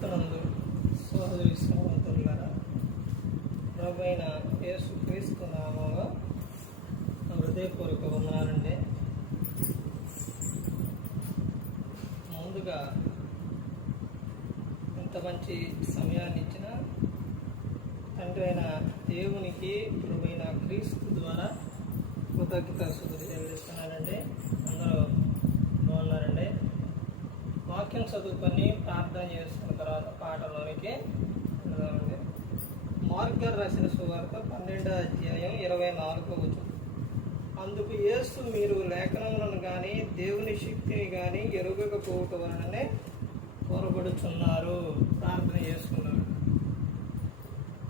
క్రీస్తునందు సోదరి సహోదరులారా, ప్రభువైన యేసు క్రీస్తు నామములో హృదయపూర్వక వందనాలండి. ముందుగా ఇంత మంచి సమయాన్ని ఇచ్చిన తండ్రి అయిన దేవునికి ప్రభువైన క్రీస్తు ద్వారా కృతజ్ఞతాస్తుతులు చెల్లిస్తున్నానండి. అందరూ బాగున్నారండి. వాక్యం చదువుకొని ప్రార్థన చేసుకున్న తర్వాత పాటలోనికి వెళ్దామండి. మార్కు గారు రాసిన సువార్త 12వ అధ్యాయం 24వ వచనం. అందుకు యేసు, మీరు లేఖనములను కానీ దేవుని శక్తిని కానీ ఎరుగకపోవటం వలననే పొరబడుచున్నారు. ప్రార్థన చేసుకున్నారు.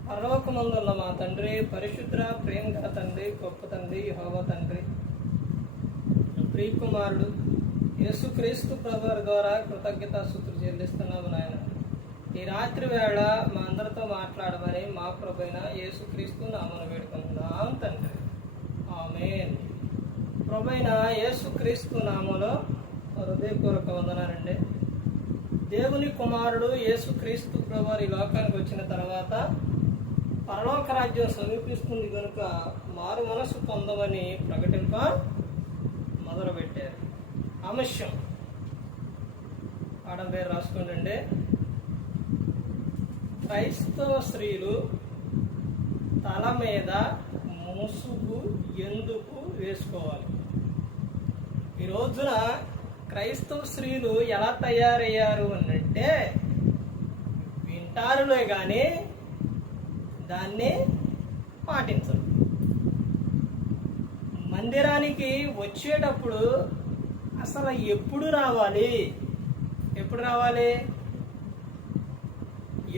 పరలోకమందున్న మా తండ్రి, పరిశుద్ధ ప్రేమ గల తండ్రి, గొప్ప తండ్రి, యెహోవా తండ్రి, ప్రియకుమారుడు యేసుక్రీస్తు ప్రభువారి ద్వారా కృతజ్ఞతాస్తుతులు చెల్లిస్తున్నాము నాయన. ఈ రాత్రి వేళ మా అందరితో మాట్లాడమని మా ప్రభువైన యేసుక్రీస్తు నామమున వేడుకుంటున్నాం తండ్రి. ఆమేన్. ప్రభువైన యేసుక్రీస్తు నామములో హృదయపూర్వక వందనాలండి. దేవుని కుమారుడు యేసుక్రీస్తు ప్రభువారు ఈ లోకానికి వచ్చిన తర్వాత పరలోక రాజ్యం సమీపిస్తుంది కనుక మారు మనసు పొందమని ప్రకటింప మొదలుపెట్టారు. అంశం పాఠం పేరు రాసుకోండి. క్రైస్తవ స్త్రీలు తల మీద ముసుగు ఎందుకు వేసుకోవాలి? ఈ రోజున క్రైస్తవ స్త్రీలు ఎలా తయారయ్యారు అంటే వింటారులే కానీ దాన్ని పాటించరు. మందిరానికి వచ్చేటప్పుడు అసలు ఎప్పుడు రావాలి?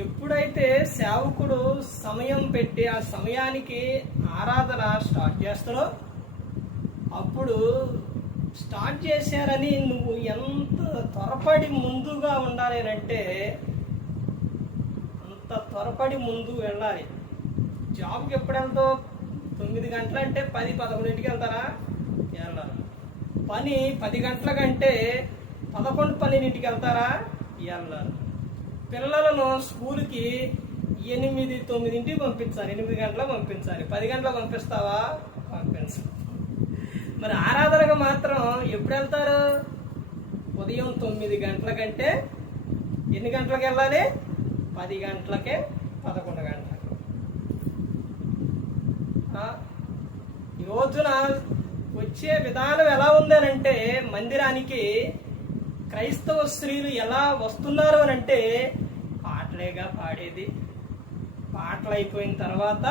ఎప్పుడైతే సేవకుడు సమయం పెట్టి ఆ సమయానికి ఆరాధన స్టార్ట్ చేస్తారో అప్పుడు స్టార్ట్ చేశారని నువ్వు ఎంత త్వరపడి ముందుగా ఉండాలి అంటే అంత త్వరపడి ముందు వెళ్ళాలి. జాబ్కి ఎప్పుడు వెళ్తావు? 9 గంటలంటే 10-11కి వెళ్తారా? వెళ్ళాలి. పని 10 గంటల కంటే 11-12కి వెళ్తారా? వెళ్ళాలి. పిల్లలను స్కూల్కి 8-9కి పంపించాలి. 8 గంటలకు పంపించాలి. 10 గంటలకు పంపిస్తావా? పంపించాలి. మరి ఆరాధనకు మాత్రం ఎప్పుడు వెళ్తారు? ఉదయం 9 గంటల కంటే ఎన్ని గంటలకు వెళ్ళాలి? 10 గంటలకే 11 గంటలకు. ఈ రోజున వచ్చే విధానం ఎలా ఉందనంటే మందిరానికి క్రైస్తవ స్త్రీలు ఎలా వస్తున్నారు అని అంటే పాటలేగా పాడేది. పాటలు అయిపోయిన తర్వాత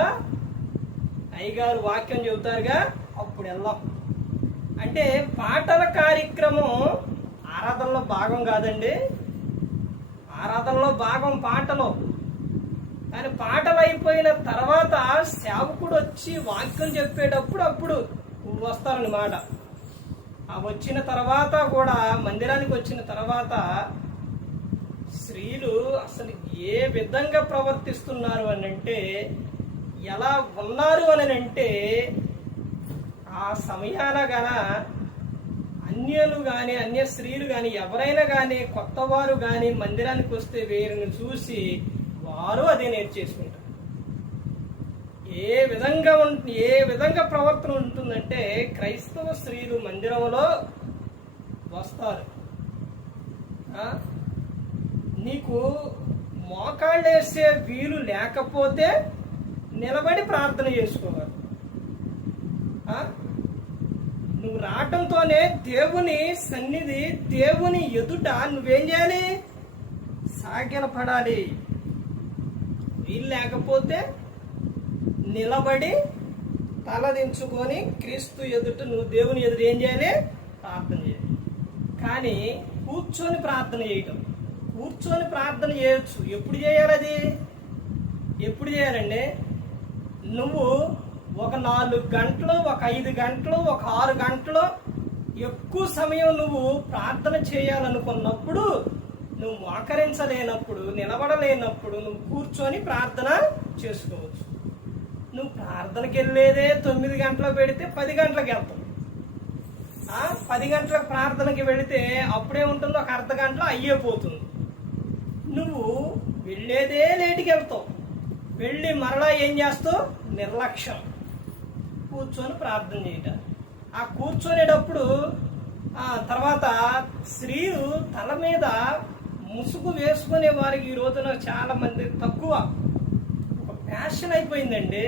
అయ్యగారు వాక్యం చెబుతారుగా, అప్పుడు వెళ్దాం. అంటే పాటల కార్యక్రమం ఆరాధనలో భాగం కాదండి. ఆరాధనలో భాగం పాటలు. కానీ పాటలు అయిపోయిన తర్వాత సేవకుడు వచ్చి వాక్యం చెప్పేటప్పుడు అప్పుడు వస్తారన్నమాట. ఆ వచ్చిన తర్వాత కూడా మందిరానికి వచ్చిన తర్వాత స్త్రీలు అసలు ఏ విధంగా ప్రవర్తిస్తున్నారు అని అంటే, ఎలా ఉన్నారు అని అంటే, ఆ సమయాన గన అన్యులు కానీ అన్య స్త్రీలు కానీ ఎవరైనా కానీ కొత్త వారు కానీ మందిరానికి వస్తే వీరిని చూసి వారు అదే నేర్చేసుకుంటారు. ఏ విధంగా ప్రవర్తన ఉంటుందంటే క్రైస్తవ స్త్రీలు మందిరంలో వస్తారు. నీకు మోకాళ్ళు వేసే వీలు లేకపోతే నిలబడి ప్రార్థన చేసుకోవాలి. నువ్వు రావటంతోనే దేవుని సన్నిధి, దేవుని ఎదుట నువ్వేం చేయాలి? సాగిలపడాలి. వీలు లేకపోతే నిలబడి తలదించుకొని క్రీస్తు ఎదుట నువ్వు దేవుని ఎదుట ఏం చేయాలి? ప్రార్థన చేయాలి. కానీ కూర్చొని ప్రార్థన చేయటం, కూర్చొని ప్రార్థన చేయొచ్చు. ఎప్పుడు చేయాలి? అది ఎప్పుడు చేయాలండి? నువ్వు ఒక 4 గంటలు, ఒక 5 గంటలు, ఒక 6 గంటలు ఎక్కువ సమయం నువ్వు ప్రార్థన చేయాలనుకున్నప్పుడు, నువ్వు మోకరించలేనప్పుడు, నిలబడలేనప్పుడు నువ్వు కూర్చొని ప్రార్థన చేసుకోవచ్చు. నువ్వు ప్రార్థనకి వెళ్ళేదే 9 గంటలకు పెడితే 10 గంటలకు వెళ్తావు. 10 గంటలకు ప్రార్థనకి వెళితే అప్పుడే ఉంటుందో ఒక అర్ధ గంటలో అయ్యే పోతుంది. నువ్వు వెళ్ళేదే లేటుకి వెళ్తావు, వెళ్ళి మరలా ఏం చేస్తావు? నిర్లక్ష్యం. కూర్చొని ప్రార్థన చేయటం. ఆ కూర్చొనేటప్పుడు తర్వాత స్త్రీలు తల మీద ముసుగు వేసుకునే వారికి ఈ రోజున చాలా మంది తక్కువ. ఒక ఫ్యాషన్ అయిపోయిందండి.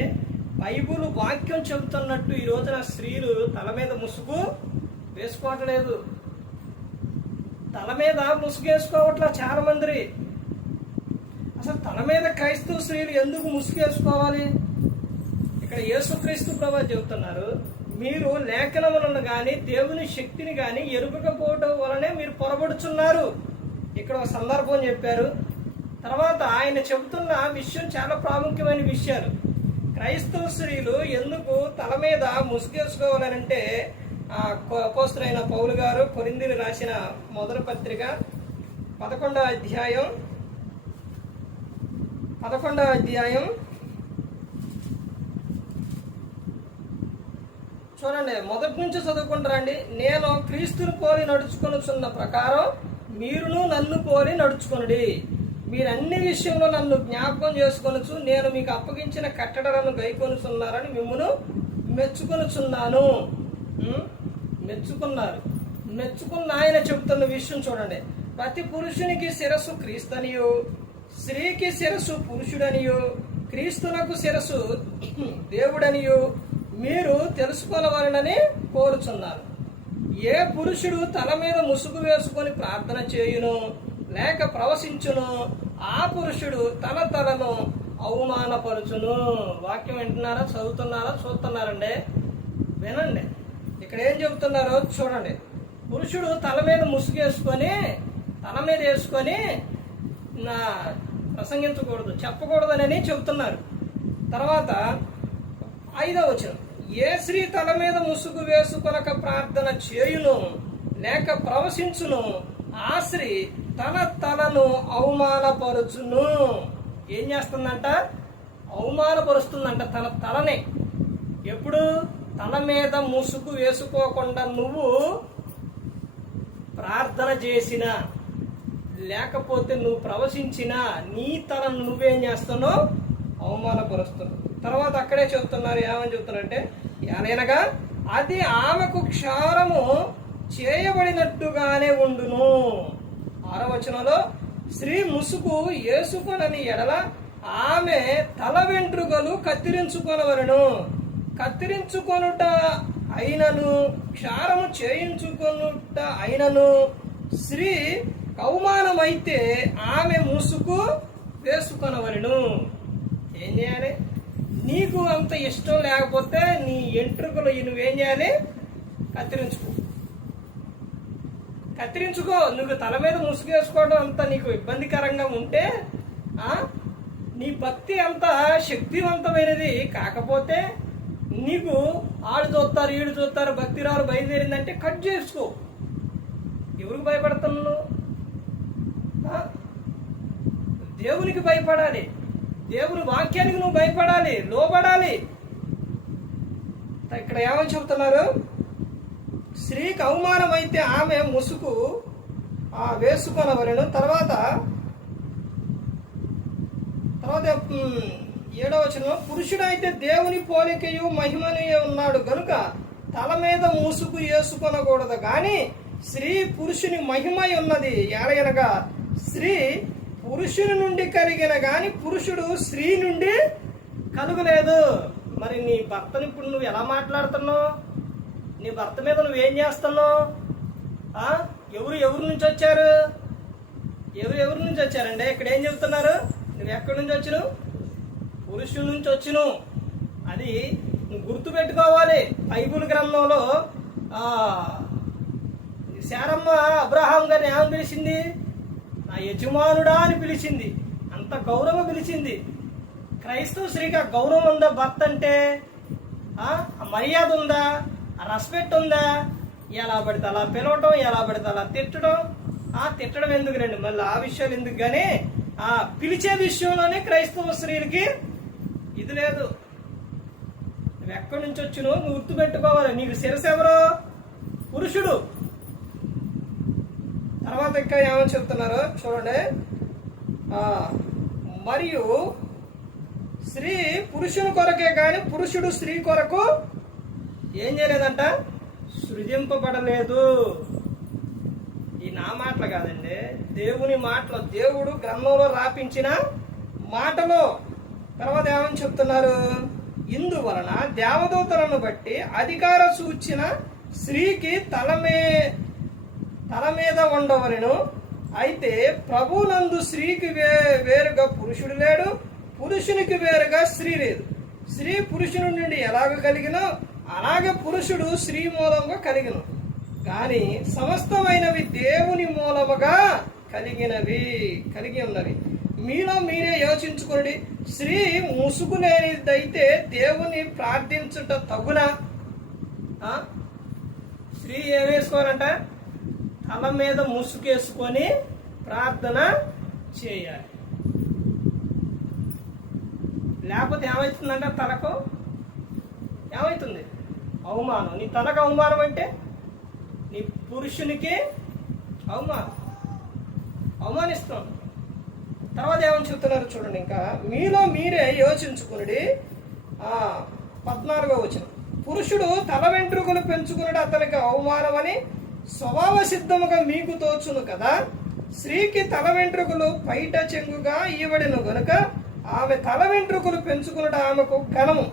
బైబుల్ వాక్యం చెబుతున్నట్టు ఈ రోజున స్త్రీలు తల మీద ముసుగు వేసుకోవట్లేదు. తల మీద ముసుగు వేసుకోవట్లా చాలా మంది. అసలు తల మీద క్రైస్తవ స్త్రీలు ఎందుకు ముసుగు వేసుకోవాలి? ఇక్కడ యేసుక్రీస్తు ప్రభువు చెబుతున్నారు, మీరు లేఖనములను గాని దేవుని శక్తిని గాని ఎరుగకపోవడం వలనే మీరు పొరబడుచున్నారు. ఇక్కడ ఒక సందర్భం చెప్పారు. తర్వాత ఆయన చెబుతున్న విషయం చాలా ప్రాముఖ్యమైన విషయాలు. క్రైస్తవ స్త్రీలు ఎందుకు తల మీద ముసుగేసుకోవాలనంటే అపోస్తలుడైన పౌలు గారు కొరింథీయులకు రాసిన మొదటి పత్రిక 11వ అధ్యాయం చూడండి, మొదటి నుంచి చదువుకుంటారండి. నేను క్రీస్తుని పోలి నడుచుకొనుచున్న ప్రకారం మీరును నన్ను పోలి నడుచుకొనుడి. మీరు అన్ని విషయంలో నన్ను జ్ఞాపకం చేసుకొనొచ్చు, నేను మీకు అప్పగించిన కట్టడలను గైకొనుచున్నారని మిమ్మును మెచ్చుకొనుచున్నాను. మెచ్చుకున్న ఆయన చెబుతున్న విషయం చూడండి. ప్రతి పురుషునికి శిరస్సు క్రీస్తనియు, స్త్రీకి శిరస్సు పురుషుడనియు, క్రీస్తునకు శిరస్సు దేవుడనియు మీరు తెలుసుకోవాలని కోరుచున్నారు. ఏ పురుషుడు తల మీద ముసుగు వేసుకొని ప్రార్థన చేయును లేక ప్రవశించును, ఆ పురుషుడు తన తలను అవమానపరుచును. వాక్యం వింటున్నారా, చదువుతున్నారా, చూస్తున్నారండి? వినండి, ఇక్కడ ఏం చెబుతున్నారో చూడండి. పురుషుడు తల మీద ముసుగు వేసుకొని ప్రసంగించకూడదు, చెప్పకూడదని చెబుతున్నారు. తర్వాత 5వ వచనం, ఏ స్త్రీ తల మీద ముసుగు వేసుకొనక ప్రార్థన చేయును లేక ప్రవశించును, ఆ స్త్రీ తన తలను అవమానపరుచును. ఏం చేస్తుందంట? అవమానపరుస్తుందంట తన తలనే. ఎప్పుడు? తల మీద ముసుగు వేసుకోకుండా నువ్వు ప్రార్థన చేసినా లేకపోతే నువ్వు ప్రవశించినా నీ తలను నువ్వేం చేస్తున్నావు? అవమానపరుస్తున్నావు. తర్వాత అక్కడే చెబుతున్నారు, ఏమని చెబుతున్నారంటే, అనగా అది ఆమెకు క్షారము చేయబడినట్టుగానే ఉండును. 6వ వచనంలో, స్త్రీ ముసుగు వేసుకొనని ఎడల ఆమె తల వెంట్రుకలు కత్తిరించుకొనవలెను. కత్తిరించుకొనుట అయినను క్షారము చేయించుకొనుట అయినను స్త్రీ అవమానమైతే ఆమె ముసుగు వేసుకొనవలెను. ఏం చేయాలి? నీకు అంత ఇష్టం లేకపోతే నీ ఎంట్రుకలు నువ్వేం చేయాలి? కత్తిరించుకో. నువ్వు తల మీద ముసుగు వేసుకోవడం అంత నీకు ఇబ్బందికరంగా ఉంటే, నీ భక్తి అంత శక్తివంతమైనది కాకపోతే, నీకు ఆడు చూస్తారు ఈడు చూస్తారు భక్తి రారు బయలుదేరిందంటే కట్ చేసుకో. ఎవరికి భయపడుతున్నావు? దేవునికి భయపడాలి, దేవుని వాక్యానికి నువ్వు భయపడాలి, లోబడాలి. ఇక్కడ ఏమని చెబుతున్నారు? స్త్రీకి అవమానం అయితే ఆమె ముసుగు వేసుకొనవలెను. తర్వాత 7వ వచనం, పురుషుడైతే దేవుని పోలికయు మహిమనియే ఉన్నాడు గనుక తల మీద ముసుగు వేసుకొనకూడదు గాని స్త్రీ పురుషుని మహిమై ఉన్నది. ఎలాగనగా స్త్రీ పురుషుని నుండి కలిగిన గాని పురుషుడు స్త్రీ నుండి కలుగలేదు. మరి నీ భర్తని ఇప్పుడు నువ్వు ఎలా మాట్లాడుతున్నావు? నీ భర్త మీద నువ్వేం చేస్తున్నావు? ఎవరి నుంచి వచ్చారు? ఎవరి నుంచి వచ్చారండి? ఇక్కడ ఏం చెబుతున్నారు? నువ్వు ఎక్కడి నుంచి వచ్చినావు? పురుషుల నుంచి వచ్చినావు. అది నువ్వు గుర్తుపెట్టుకోవాలి. బైబిల్ గ్రంథంలో శారమ్మ అబ్రహాం గారిని ఏమని పిలిచింది? నా యజమానుడా అని పిలిచింది. అంత గౌరవం పిలిచింది. క్రైస్తవ స్త్రీకి ఆ గౌరవం ఉందా? భర్త అంటే ఆ మర్యాద ఉందా? ఆ రెస్పెక్ట్ ఉందా? ఎలా పడితే అలా పిలవటం, ఎలా పడితే అలా తిట్టడం. తిట్టడం ఎందుకు రండి, మళ్ళీ ఆ విషయాలు ఎందుకు? కానీ పిలిచే విషయంలోనే క్రైస్తవ స్త్రీలకి ఇది లేదు. నువ్వు ఎక్కడి నుంచి వచ్చినావు నువ్వు గుర్తుపెట్టుకోవాలి. నీకు శిరస్సు ఎవరు? పురుషుడు. తర్వాత ఇంకా ఏమని చెప్తున్నారో చూడండి. మరియు స్త్రీ పురుషుని కొరకే గాని పురుషుడు స్త్రీ కొరకు ఏం చేయలేదంట, సృజింపబడలేదు. ఈ నా మాటలు కాదండి, దేవుని మాటలు, దేవుడు గ్రంథంలో రాపించిన మాటలో. తర్వాత ఏమని చెప్తున్నారు, ఇందువలన దేవదూతలను బట్టి అధికార సూచిన స్త్రీకి తల మీద ఉండవలెను. అయితే ప్రభునందు స్త్రీకి వేరుగా పురుషుడు లేడు, పురుషునికి వేరుగా స్త్రీ లేదు. స్త్రీ పురుషుని నుండి ఎలాగ కలిగినో అలాగే పురుషుడు స్త్రీ మూలంగా కలిగిన. కానీ సమస్తమైనవి దేవుని మూలముగా కలిగి ఉన్నవి. మీలో మీరే యోచించుకోండి. స్త్రీ ముసుగు లేనిదైతే దేవుని ప్రార్థించుట తగునా? స్త్రీ ఏం వేసుకోవాలంట, తల మీద ముసుగేసుకొని ప్రార్థన చేయాలి. లేకపోతే ఏమవుతుందంట, తలకు ఏమవుతుంది, అవమానం. నీ తలకు అవమానం అంటే నీ పురుషునికి అవమానిస్తాం. తర్వాత ఏమని చెప్తున్నారు చూడండి, ఇంకా మీలో మీరే యోచించుకునుడి. 14వ వచనం, పురుషుడు తల వెంట్రుకలు పెంచుకున్నాడు అతనికి అవమానమని స్వభావ సిద్ధముగా మీకు తోచును కదా. స్త్రీకి తల వెంట్రుకలు పైట చెంగుగా ఇవ్వబడిన గనుక ఆమె తల వెంట్రుకలు పెంచుకున్నట ఆమెకు ఘనము.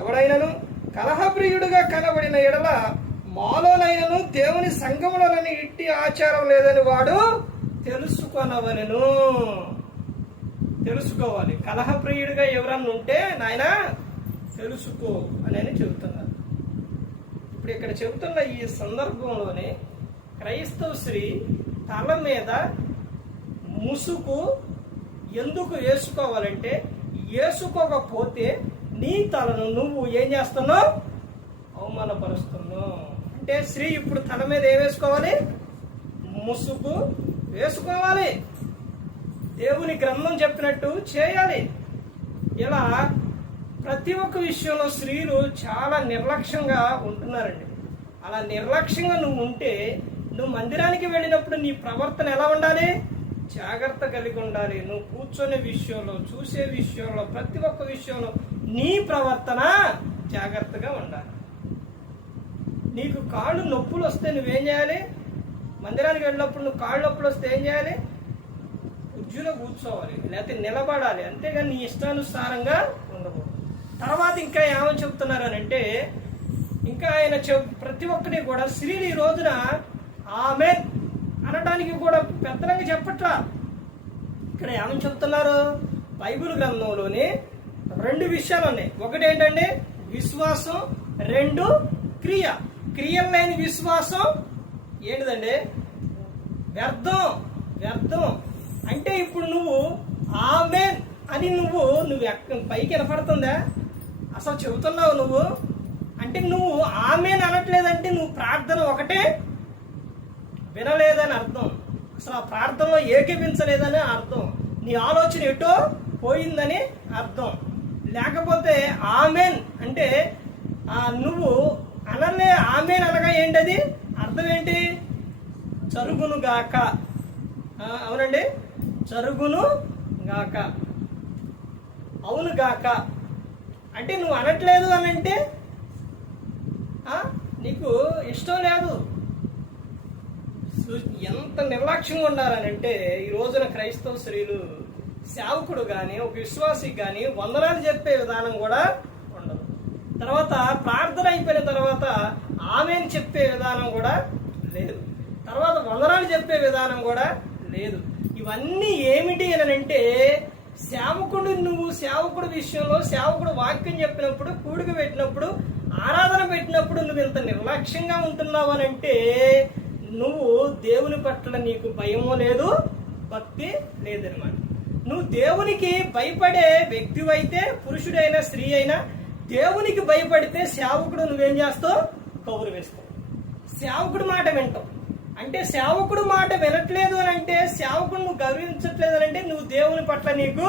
ఎవడైనను కలహప్రియుడుగా కనబడిన ఎడల మాలోనైనను దేవుని సంఘములని ఇట్టి ఆచారం లేదని వాడు తెలుసుకోవాలి. కలహప్రియుడిగా ఎవరన్నా ఉంటే నాయన తెలుసుకో అని చెబుతున్నారు. ఇప్పుడు ఇక్కడ చెబుతున్న ఈ సందర్భంలోనే క్రైస్తవ స్త్రీ తల మీద ముసుగు ఎందుకు వేసుకోవాలంటే, వేసుకోకపోతే నీ తలను నువ్వు ఏం చేస్తున్నావు, అవమానపరుస్తున్నావు. అంటే స్త్రీ ఇప్పుడు తల మీద ఏం వేసుకోవాలి, ముసుగు వేసుకోవాలి. దేవుని గ్రంథం చెప్పినట్టు చేయాలి. ఇలా ప్రతి ఒక్క విషయంలో స్త్రీలు చాలా నిర్లక్ష్యంగా ఉంటున్నారండి. అలా నిర్లక్ష్యంగా నువ్వు ఉంటే నువ్వు మందిరానికి వెళ్ళినప్పుడు నీ ప్రవర్తన ఎలా ఉండాలి, జాగ్రత్త కలిగి ఉండాలి. నువ్వు కూర్చొనే విషయంలో, చూసే విషయంలో, ప్రతి ఒక్క విషయంలో నీ ప్రవర్తన జాగ్రత్తగా ఉండాలి. నీకు కాళ్ళు నొప్పులు వస్తే నువ్వేం చేయాలి, మందిరానికి వెళ్ళినప్పుడు నువ్వు కాళ్ళు నొప్పులు వస్తే ఏం చేయాలి, కుర్చీలో కూర్చోవాలి, లేకపోతే నిలబడాలి. అంతేగాని నీ ఇష్టానుసారంగా ఉండకూడదు. తర్వాత ఇంకా ఏమని చెప్తున్నారు అని అంటే, ఇంకా ఆయన ప్రతి ఒక్కటి కూడా స్త్రీలు ఈ రోజున ఆమెన్ అనడానికి కూడా పెద్దలంగా చెప్పట్లా. ఇక్కడ ఏమని చెప్తున్నారు, బైబిల్ గ్రంథంలోని 2 విషయాలు ఉన్నాయి. ఒకటి ఏంటంటే విశ్వాసం, 2 క్రియ. క్రియలు లేని విశ్వాసం ఏంటిదండి, వ్యర్థం. అంటే ఇప్పుడు నువ్వు ఆమెన్ అని నువ్వు పైకి వినపడుతుందా, అసలు చెబుతున్నావు నువ్వు అంటే, నువ్వు ఆమెన్ అనట్లేదంటే నువ్వు ప్రార్థన ఒకటే వినలేదని అర్థం. అసలు ఆ ప్రార్థనలో ఏకీపించలేదని అర్థం. నీ ఆలోచన ఎటో పోయిందని అర్థం. లేకపోతే ఆమెన్ అంటే నువ్వు అనలే. ఆమెన్ అనగా ఏంటది, అర్థం ఏంటి, జరుగును గాక. అవునండి, జరుగును గాక, అవును గాక. అంటే నువ్వు అనట్లేదు అని అంటే నీకు ఇష్టం లేదు. ఎంత నిర్లక్ష్యంగా ఉండాలనంటే ఈ రోజున క్రైస్తవ స్త్రీలు సేవకుడు కానీ ఒక విశ్వాసికి కానీ వందనాలు చెప్పే విధానం కూడా ఉండదు. తర్వాత ప్రార్థన అయిపోయిన తర్వాత ఆమెను చెప్పే విధానం కూడా లేదు. తర్వాత వందనాలు చెప్పే విధానం కూడా లేదు. ఇవన్నీ ఏమిటి అని అంటే, సేవకుడు విషయంలో సేవకుడు వాక్యం చెప్పినప్పుడు, కూడిక పెట్టినప్పుడు, ఆరాధన పెట్టినప్పుడు నువ్వు ఇంత నిర్లక్ష్యంగా ఉంటున్నావు అని అంటే నువ్వు దేవుని పట్ల నీకు భయమో లేదు, భక్తి లేదనమాట. నువ్వు దేవునికి భయపడే వ్యక్తివైతే, పురుషుడైనా స్త్రీ అయినా దేవునికి భయపడితే సేవకుడు నువ్వేం చేస్తావు, గౌరవిస్తావు. సేవకుడు మాట వింటావు. అంటే సేవకుడు మాట వినట్లేదు అని అంటే, సేవకుడు నువ్వు గౌరవించట్లేదు అని అంటే నువ్వు దేవుని పట్ల నీకు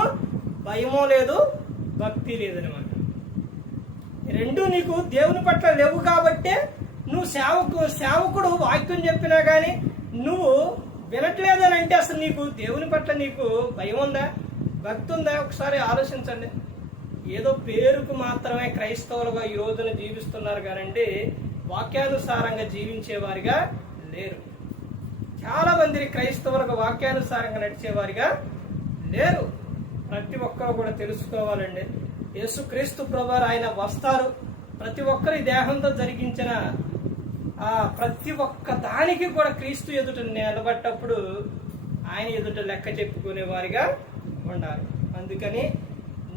భయమో లేదు, భక్తి లేదనమాట. 2 నీకు దేవుని పట్ల లేవు కాబట్టే నువ్వు సేవకుడు వాక్యం చెప్పినా కానీ నువ్వు వినట్లేదు అని అంటే అసలు నీకు దేవుని పట్ల నీకు భయం ఉందా, భక్తి ఉందా? ఒకసారి ఆలోచించండి. ఏదో పేరుకు మాత్రమే క్రైస్తవులుగా ఈ రోజున జీవిస్తున్నారు కానండి, వాక్యానుసారంగా జీవించేవారిగా లేరు. చాలా మంది క్రైస్తవులకు వాక్యానుసారంగా నడిచేవారిగా లేరు. ప్రతి ఒక్కరు కూడా తెలుసుకోవాలండి. యేసుక్రీస్తు ప్రభువారు ఆయన వస్తారు. ప్రతి ఒక్కరి దేహంతో జరిగించిన ప్రతి ఒక్క దానికి కూడా క్రీస్తు ఎదుట నిలబడ్డప్పుడు ఆయన ఎదుట లెక్క చెప్పుకునే వారిగా ఉండాలి. అందుకని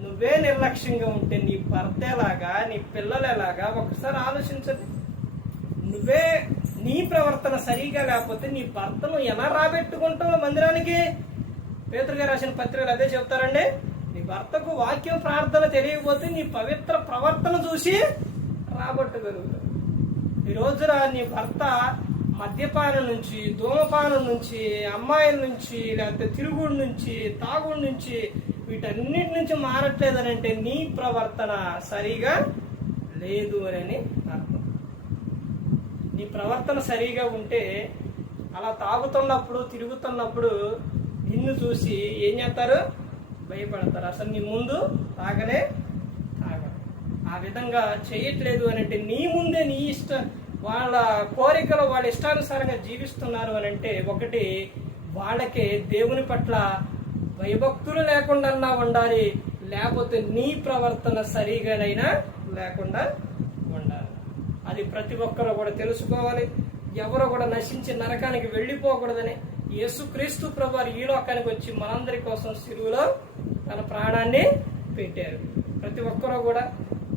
నువ్వే నిర్లక్ష్యంగా ఉంటే నీ భర్త ఎలాగా, నీ పిల్లలు ఎలాగా ఒకసారి ఆలోచించండి. నువ్వే నీ ప్రవర్తన సరిగా లేకపోతే నీ భర్తను ఎలా రాబెట్టుకుంటావు మందిరానికి? పేతురు గారు రాసిన పత్రికలు అదే చెప్తారండి. నీ భర్తకు వాక్యం ప్రార్థన తెలియకపోతే నీ పవిత్ర ప్రవర్తన చూసి రాబట్టగలుగుతావు. ఈ రోజున నీ భర్త మద్యపానం నుంచి, ధూమపానం నుంచి, అమ్మాయిల నుంచి, లేకపోతే తిరుగుడు నుంచి, తాగుడు నుంచి, వీటన్నిటి నుంచి మారట్లేదని అంటే నీ ప్రవర్తన సరిగా లేదు అని అర్థం. నీ ప్రవర్తన సరిగా ఉంటే అలా తాగుతున్నప్పుడు, తిరుగుతున్నప్పుడు నిన్ను చూసి ఏం చేస్తారు? భయపడతారు. అసలు నీ ముందు తాగనే తాగరు. ఆ విధంగా చేయట్లేదు అని అంటే నీ ముందే నీ వాళ్ళ కోరికలు వాళ్ళ ఇష్టానుసారంగా జీవిస్తున్నారు అని అంటే, ఒకటి వాళ్ళకి దేవుని పట్ల భయభక్తులు లేకుండా ఉండాలి, లేకపోతే నీ ప్రవర్తన సరిగానైనా లేకుండా ఉండాలి. అది ప్రతి ఒక్కరు కూడా తెలుసుకోవాలి. ఎవరు కూడా నశించి నరకానికి వెళ్ళిపోకూడదని యేసుక్రీస్తు ప్రభువారు ఈ లోకానికి వచ్చి మనందరి కోసం సిలువలో తన ప్రాణాన్ని పెట్టారు. ప్రతి ఒక్కరూ కూడా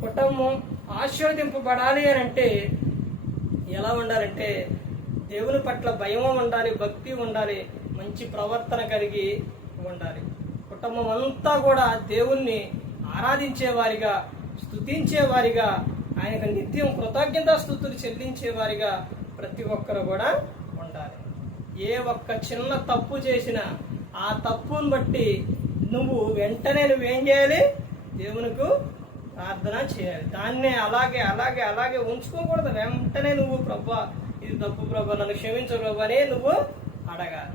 కుటుంబం ఆశీర్వదింపబడాలి అని అంటే ఎలా ఉండాలంటే దేవుని పట్ల భయం ఉండాలి, భక్తి ఉండాలి, మంచి ప్రవర్తన కలిగి ఉండాలి. కుటుంబం అంతా కూడా దేవుణ్ణి ఆరాధించేవారిగా, స్తుతించేవారిగా, ఆయనకు నిత్యం కృతజ్ఞతాస్తుతులు చెల్లించేవారిగా ప్రతి ఒక్కరు కూడా ఉండాలి. ఏ ఒక్క చిన్న తప్పు చేసినా ఆ తప్పును బట్టి వెంటనే నువ్వేం చేయాలి? దేవునికి ప్రార్థన చేయాలి. దాన్నే అలాగే ఉంచుకోకూడదు. వెంటనే నువ్వు ప్రభా ఇది తప్పు ప్రభా, నన్ను క్షమించు ప్రభా అని నువ్వు అడగాలి.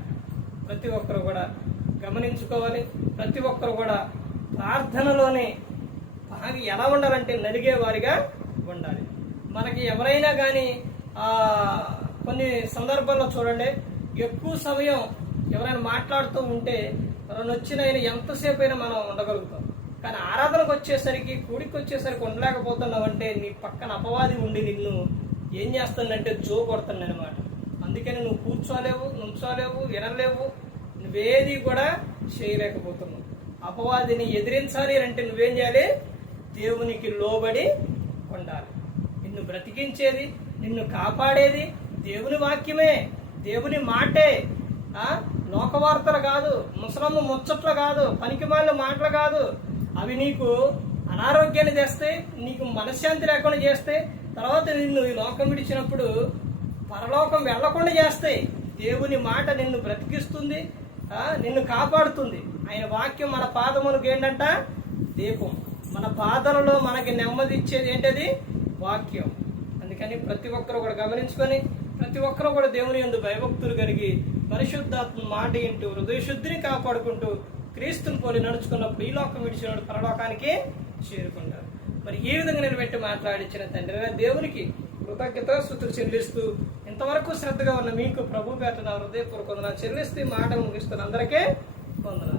ప్రతి ఒక్కరు కూడా గమనించుకోవాలి. ప్రతి ఒక్కరు కూడా ప్రార్థనలోనే బాగా ఎలా ఉండాలంటే నలిగేవారిగా ఉండాలి. మనకి ఎవరైనా కానీ కొన్ని సందర్భాల్లో చూడండి, ఎక్కువ సమయం ఎవరైనా మాట్లాడుతూ ఉంటే వచ్చినైనా ఎంతసేపు అయినా మనం ఉండగలుగుతాం. కానీ ఆరాధనకు వచ్చేసరికి, కూడికి వచ్చేసరికి ఉండలేకపోతున్నావంటే నీ పక్కన అపవాది ఉండి నిన్ను ఏం చేస్తుందంటే కొడుతుంది అనమాట. అందుకని నువ్వు కూర్చోలేవు, నుంచోలేవు, వినలేవు, నువ్వేది కూడా చేయలేకపోతున్నావు. అపవాదిని ఎదిరించాలి అంటే నువ్వేం చేయాలి? దేవునికి లోబడి ఉండాలి. నిన్ను బ్రతికించేది, నిన్ను కాపాడేది దేవుని వాక్యమే, దేవుని మాటే. లోకవార్తలు కాదు, ముసలమ్మ ముచ్చట్లు కాదు, పనికిమాలిన మాటలు కాదు. అవి నీకు అనారోగ్యాన్ని తెస్తే, నీకు మనశ్శాంతి లేకుండా చేస్తే, తర్వాత నిన్ను ఈ లోకం విడిచినప్పుడు పరలోకం వెళ్లకుండా చేస్తాయి. దేవుని మాట నిన్ను బ్రతికిస్తుంది, నిన్ను కాపాడుతుంది. ఆయన వాక్యం మన పాదములకు ఏంటంట? దీపం. మన పాదాలలో మనకి నెమ్మది ఇచ్చేది ఏంటది? వాక్యం. అందుకని ప్రతి ఒక్కరు కూడా గమనించుకొని, ప్రతి ఒక్కరు కూడా దేవుని యందు భయభక్తులు కలిగి, పరిశుద్ధాత్మ మాట ఇంటూ హృదయ శుద్ధిని కాపాడుకుంటూ క్రీస్తుని పోలి నడుచుకున్నప్పుడు ఈ లోకం విడిచినప్పుడు పరలోకానికి చేరుకుంటారు. మరి ఈ విధంగా నేను పెట్టి మాట్లాడించిన తండ్రి దేవునికి కృతజ్ఞతాస్తుతులు చెల్లిస్తూ, ఇంతవరకు శ్రద్ధగా ఉన్న మీకు ప్రభు పేట నా హృదయపూర్వక వందనాలు చెల్లిస్తూ మాట ముగిస్తున్న అందరికీ వందనాలు.